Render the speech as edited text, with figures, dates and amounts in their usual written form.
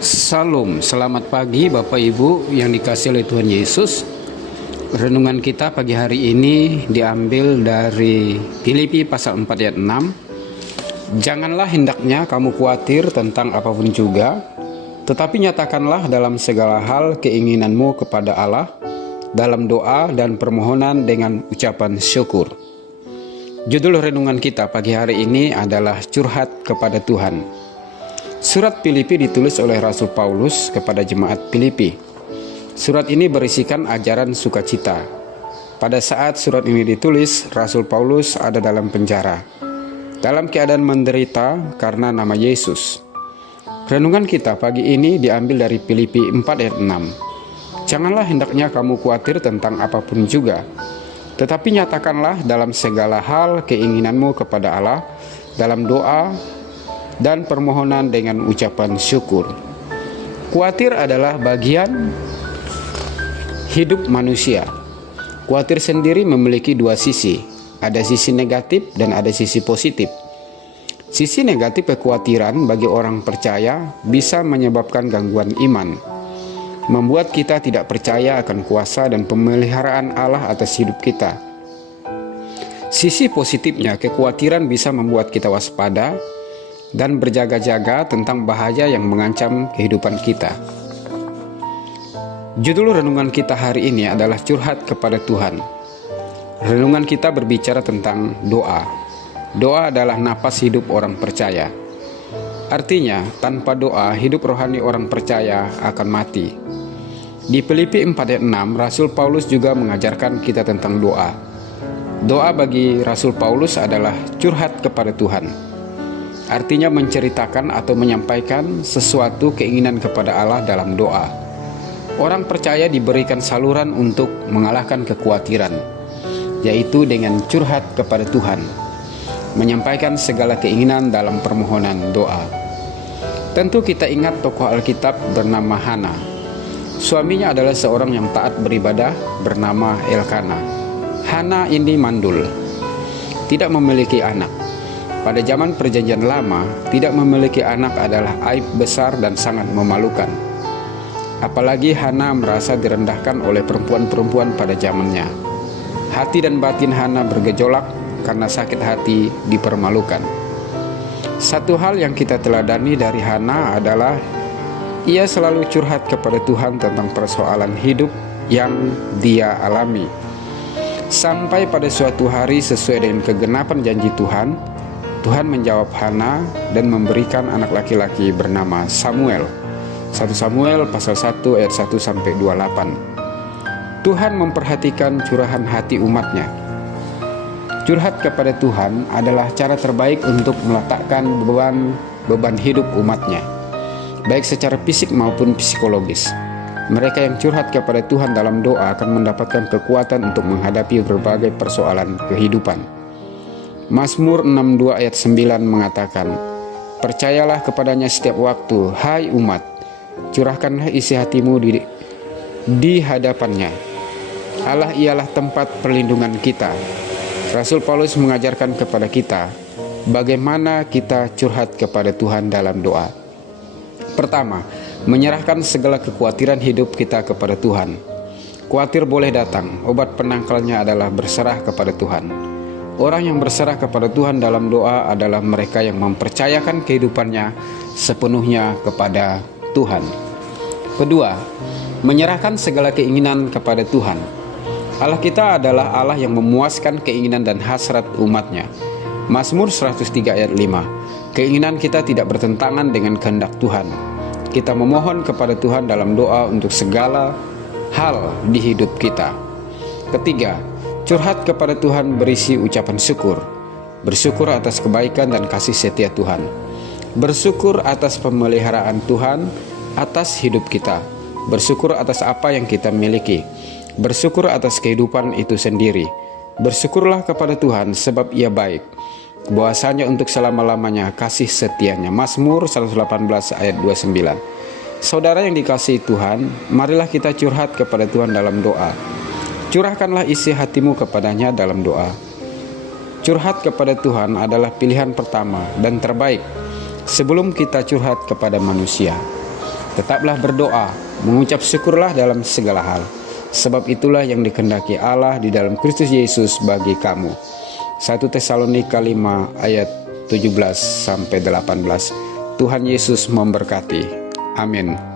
Salam, selamat pagi Bapak Ibu yang dikasihi oleh Tuhan Yesus. Renungan kita pagi hari ini diambil dari Filipi pasal 4 ayat 6. Janganlah hendaknya kamu khawatir tentang apapun juga, tetapi nyatakanlah dalam segala hal keinginanmu kepada Allah dalam doa dan permohonan dengan ucapan syukur. Judul renungan kita pagi hari ini adalah curhat kepada Tuhan. Surat Filipi ditulis oleh Rasul Paulus kepada jemaat Filipi. Surat ini berisikan ajaran sukacita. Pada saat surat ini ditulis, Rasul Paulus ada dalam penjara, dalam keadaan menderita karena nama Yesus. Renungan kita pagi ini diambil dari Filipi 4 ayat 6. Janganlah hendaknya kamu khawatir tentang apapun juga, tetapi nyatakanlah dalam segala hal keinginanmu kepada Allah dalam doa dan permohonan dengan ucapan syukur. Khawatir adalah bagian hidup manusia. Khawatir sendiri memiliki dua sisi. Ada sisi negatif dan ada sisi positif. Sisi negatif kekhawatiran bagi orang percaya bisa menyebabkan gangguan iman, membuat kita tidak percaya akan kuasa dan pemeliharaan Allah atas hidup kita. Sisi positifnya, kekhawatiran bisa membuat kita waspada dan berjaga-jaga tentang bahaya yang mengancam kehidupan kita. Judul renungan kita hari ini adalah curhat kepada Tuhan. Renungan kita berbicara tentang doa. Doa adalah napas hidup orang percaya. Artinya, tanpa doa, hidup rohani orang percaya akan mati. Di Filipi 4 ayat 6, Rasul Paulus juga mengajarkan kita tentang doa. Doa bagi Rasul Paulus adalah curhat kepada Tuhan. Artinya menceritakan atau menyampaikan sesuatu keinginan kepada Allah dalam doa. Orang percaya diberikan saluran untuk mengalahkan kekhawatiran, yaitu dengan curhat kepada Tuhan, menyampaikan segala keinginan dalam permohonan doa. Tentu kita ingat tokoh Alkitab bernama Hana. Suaminya adalah seorang yang taat beribadah bernama Elkana. Hana ini mandul, tidak memiliki anak. Pada zaman Perjanjian Lama, tidak memiliki anak adalah aib besar dan sangat memalukan. Apalagi Hana merasa direndahkan oleh perempuan-perempuan pada zamannya. Hati dan batin Hana bergejolak karena sakit hati dipermalukan. Satu hal yang kita teladani dari Hana adalah ia selalu curhat kepada Tuhan tentang persoalan hidup yang dia alami. Sampai pada suatu hari sesuai dengan kegenapan janji Tuhan, Tuhan menjawab Hana dan memberikan anak laki-laki bernama Samuel. 1 Samuel pasal 1 ayat 1 sampai 28. Tuhan memperhatikan curahan hati umatnya. Curhat kepada Tuhan adalah cara terbaik untuk meletakkan beban hidup umatnya, baik secara fisik maupun psikologis. Mereka yang curhat kepada Tuhan dalam doa akan mendapatkan kekuatan untuk menghadapi berbagai persoalan kehidupan. Mazmur 62 ayat 9 mengatakan, percayalah kepadanya setiap waktu, hai umat, curahkanlah isi hatimu di hadapannya. Allah ialah tempat perlindungan kita. Rasul Paulus mengajarkan kepada kita bagaimana kita curhat kepada Tuhan dalam doa. Pertama, menyerahkan segala kekhawatiran hidup kita kepada Tuhan. Khawatir boleh datang, obat penangkalnya adalah berserah kepada Tuhan. Orang yang berserah kepada Tuhan dalam doa adalah mereka yang mempercayakan kehidupannya sepenuhnya kepada Tuhan. Kedua, menyerahkan segala keinginan kepada Tuhan. Allah kita adalah Allah yang memuaskan keinginan dan hasrat umatnya. Mazmur 103 ayat 5. Keinginan kita tidak bertentangan dengan kehendak Tuhan. Kita memohon kepada Tuhan dalam doa untuk segala hal di hidup kita. Ketiga, curhat kepada Tuhan berisi ucapan syukur. Bersyukur atas kebaikan dan kasih setia Tuhan. Bersyukur atas pemeliharaan Tuhan atas hidup kita. Bersyukur atas apa yang kita miliki. Bersyukur atas kehidupan itu sendiri. Bersyukurlah kepada Tuhan sebab Ia baik. Bahwasanya untuk selama-lamanya kasih setianya. Mazmur 118 ayat 29. Saudara yang dikasihi Tuhan, marilah kita curhat kepada Tuhan dalam doa. Curahkanlah isi hatimu kepadanya dalam doa. Curhat kepada Tuhan adalah pilihan pertama dan terbaik sebelum kita curhat kepada manusia. Tetaplah berdoa, mengucap syukurlah dalam segala hal, sebab itulah yang dikehendaki Allah di dalam Kristus Yesus bagi kamu. 1 Tesalonika 5 ayat 17-18. Tuhan Yesus memberkati. Amin.